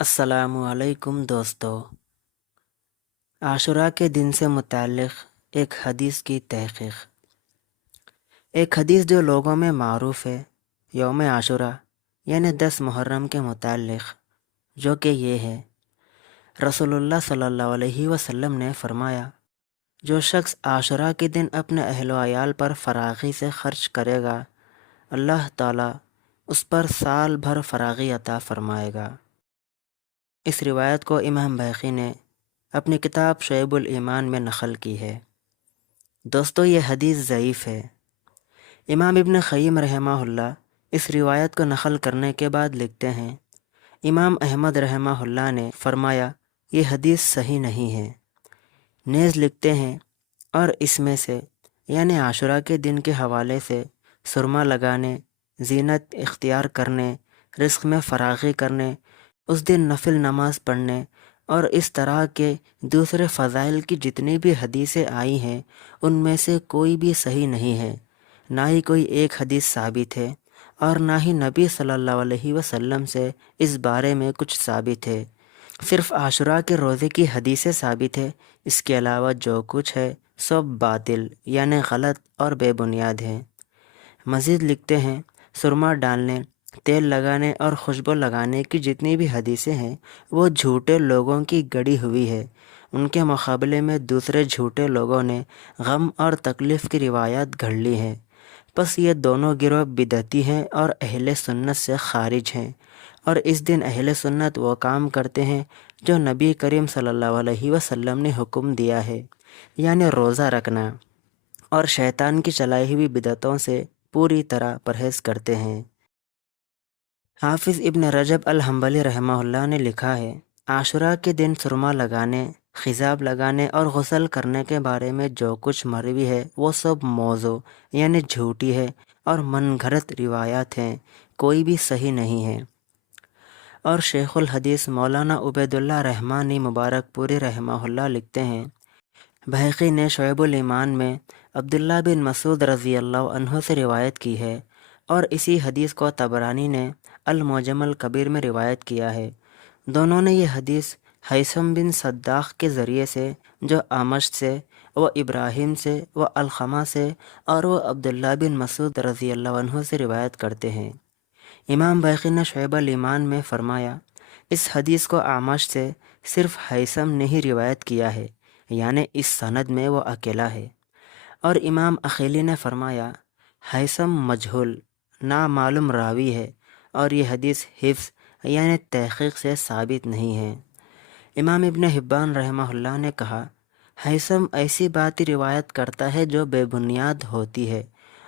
السلام علیکم دوستو، عاشورہ کے دن سے متعلق ایک حدیث کی تحقیق۔ ایک حدیث جو لوگوں میں معروف ہے یوم عاشورہ یعنی 10 محرم کے متعلق، جو کہ یہ ہے: رسول اللہ صلی اللہ علیہ وسلم نے فرمایا، جو شخص عاشورہ کے دن اپنے اہل و عیال پر فراغی سے خرچ کرے گا، اللہ تعالیٰ اس پر سال بھر فراغی عطا فرمائے گا۔ اس روایت کو امام بہقی نے اپنی کتاب شعب الایمان میں نقل کی ہے۔ دوستو، یہ حدیث ضعیف ہے۔ امام ابن قیم رحمہ اللہ اس روایت کو نقل کرنے کے بعد لکھتے ہیں، امام احمد رحمہ اللہ نے فرمایا یہ حدیث صحیح نہیں ہے۔ نیز لکھتے ہیں، اور اس میں سے یعنی عاشورہ کے دن کے حوالے سے سرما لگانے، زینت اختیار کرنے، رزق میں فراغی کرنے، اس دن نفل نماز پڑھنے اور اس طرح کے دوسرے فضائل کی جتنی بھی حدیثیں آئی ہیں، ان میں سے کوئی بھی صحیح نہیں ہے۔ نہ ہی کوئی ایک حدیث ثابت ہے، اور نہ ہی نبی صلی اللہ علیہ وسلم سے اس بارے میں کچھ ثابت ہے۔ صرف عاشورہ کے روزے کی حدیثیں ثابت ہے، اس کے علاوہ جو کچھ ہے سب باطل یعنی غلط اور بے بنیاد ہے۔ مزید لکھتے ہیں، سرما ڈالنے، تیل لگانے اور خوشبو لگانے کی جتنی بھی حدیثیں ہیں وہ جھوٹے لوگوں کی گڑی ہوئی ہے۔ ان کے مقابلے میں دوسرے جھوٹے لوگوں نے غم اور تکلیف کی روایات گھڑ لی ہیں۔ پس یہ دونوں گروہ بدعتی ہیں اور اہل سنت سے خارج ہیں، اور اس دن اہل سنت وہ کام کرتے ہیں جو نبی کریم صلی اللہ علیہ وسلم نے حکم دیا ہے، یعنی روزہ رکھنا، اور شیطان کی چلائی ہوئی بدعتوں سے پوری طرح پرہیز کرتے ہیں۔ حافظ ابن رجب الحنبلی رحمہ اللہ نے لکھا ہے، عاشورہ کے دن سرما لگانے، خضاب لگانے اور غسل کرنے کے بارے میں جو کچھ مروی ہے وہ سب موضوع یعنی جھوٹی ہے اور من گھڑت روایات ہیں، کوئی بھی صحیح نہیں ہے۔ اور شیخ الحدیث مولانا عبید اللہ رحمانی مبارک پوری رحمہ اللہ لکھتے ہیں، بہقی نے شعب الایمان میں عبداللہ بن مسعود رضی اللہ عنہ سے روایت کی ہے، اور اسی حدیث کو طبرانی نے المعجم الکبیر میں روایت کیا ہے۔ دونوں نے یہ حدیث ہیثم بن صداق کے ذریعے سے، جو اعمش سے، وہ ابراہیم سے، وہ علقمہ سے، اور وہ عبداللہ بن مسعود رضی اللہ عنہ سے روایت کرتے ہیں۔ امام بہقی نے شعب الایمان میں فرمایا، اس حدیث کو اعمش سے صرف ہیثم نے ہی روایت کیا ہے، یعنی اس سند میں وہ اکیلا ہے۔ اور امام عقیلی نے فرمایا، ہیثم مجہول نامعلوم راوی ہے، اور یہ حدیث حفظ یعنی تحقیق سے ثابت نہیں ہے۔ امام ابن حبان رحمہ اللہ نے کہا، ہیثم ایسی باتیں روایت کرتا ہے جو بے بنیاد ہوتی ہے،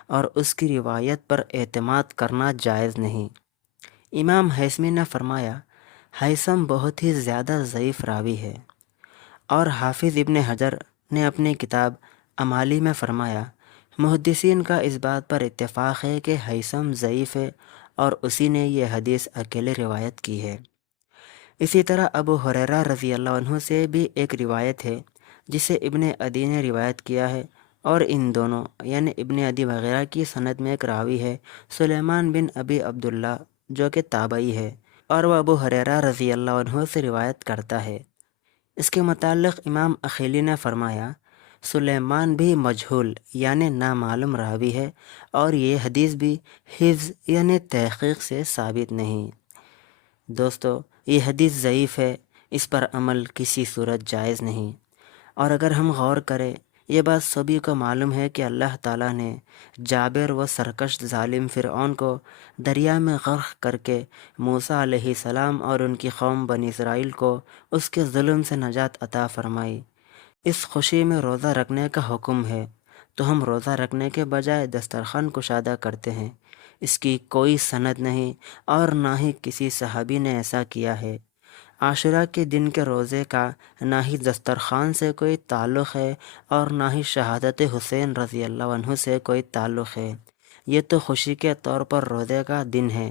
اور اس کی روایت پر اعتماد کرنا جائز نہیں۔ امام ہیثمی نے فرمایا، ہیثم بہت ہی زیادہ ضعیف راوی ہے۔ اور حافظ ابن حجر نے اپنی کتاب امالی میں فرمایا، محدثین کا اس بات پر اتفاق ہے کہ ہیثم ضعیف ہے، اور اسی نے یہ حدیث اکیلے روایت کی ہے۔ اسی طرح ابو ہریرہ رضی اللہ عنہ سے بھی ایک روایت ہے جسے ابن عدی نے روایت کیا ہے، اور ان دونوں یعنی ابن عدی وغیرہ کی سند میں ایک راوی ہے سلیمان بن ابی عبداللہ، جو کہ تابعی ہے، اور وہ ابو ہریرہ رضی اللہ عنہ سے روایت کرتا ہے۔ اس کے متعلق امام عقیلی نے فرمایا، سلیمان بھی مجہول یعنی نامعلوم راوی ہے، اور یہ حدیث بھی حفظ یعنی تحقیق سے ثابت نہیں۔ دوستو، یہ حدیث ضعیف ہے، اس پر عمل کسی صورت جائز نہیں۔ اور اگر ہم غور کریں، یہ بات سبھی کو معلوم ہے کہ اللہ تعالیٰ نے جابر و سرکش ظالم فرعون کو دریا میں غرق کر کے موسیٰ علیہ السلام اور ان کی قوم بنی اسرائیل کو اس کے ظلم سے نجات عطا فرمائی۔ اس خوشی میں روزہ رکھنے کا حکم ہے، تو ہم روزہ رکھنے کے بجائے دسترخوان کشادہ کرتے ہیں۔ اس کی کوئی سند نہیں، اور نہ ہی کسی صحابی نے ایسا کیا ہے۔ عاشورہ کے دن کے روزے کا نہ ہی دسترخوان سے کوئی تعلق ہے، اور نہ ہی شہادت حسین رضی اللہ عنہ سے کوئی تعلق ہے۔ یہ تو خوشی کے طور پر روزے کا دن ہے۔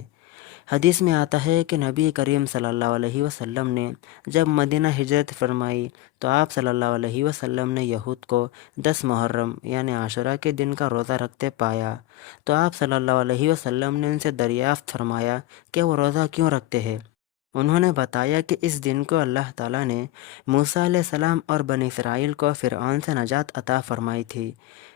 حدیث میں آتا ہے کہ نبی کریم صلی اللہ علیہ وسلم نے جب مدینہ ہجرت فرمائی تو آپ صلی اللہ علیہ وسلم نے یہود کو 10 محرم یعنی عاشورہ کے دن کا روزہ رکھتے پایا، تو آپ صلی اللہ علیہ وسلم نے ان سے دریافت فرمایا کہ وہ روزہ کیوں رکھتے ہیں؟ انہوں نے بتایا کہ اس دن کو اللہ تعالیٰ نے موسیٰ علیہ السلام اور بنی اسرائیل کو فرعون سے نجات عطا فرمائی تھی،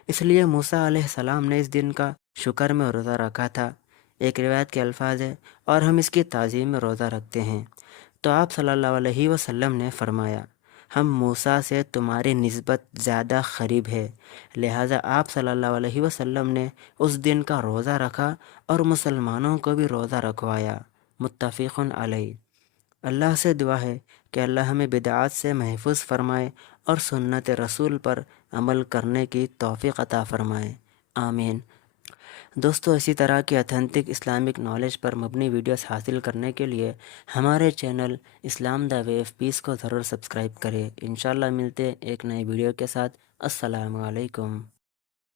اس لیے موسیٰ علیہ السلام نے اس دن کا شکر میں روزہ رکھا تھا۔ ایک روایت کے الفاظ ہے، اور ہم اس کی تعظیم میں روزہ رکھتے ہیں۔ تو آپ صلی اللہ علیہ وسلم نے فرمایا، ہم موسیٰ سے تمہاری نسبت زیادہ قریب ہے، لہٰذا آپ صلی اللہ علیہ وسلم نے اس دن کا روزہ رکھا اور مسلمانوں کو بھی روزہ رکھوایا۔ متفق علیہ۔ اللہ سے دعا ہے کہ اللہ ہمیں بدعات سے محفوظ فرمائے اور سنت رسول پر عمل کرنے کی توفیق عطا فرمائے، آمین۔ دوستو، اسی طرح کی اتھینٹک اسلامک نالج پر مبنی ویڈیوز حاصل کرنے کے لیے ہمارے channel Islam the way of peace کو ضرور سبسکرائب کریں۔ انشاءاللہ ملتے ایک نئے ویڈیو کے ساتھ۔ السلام علیکم۔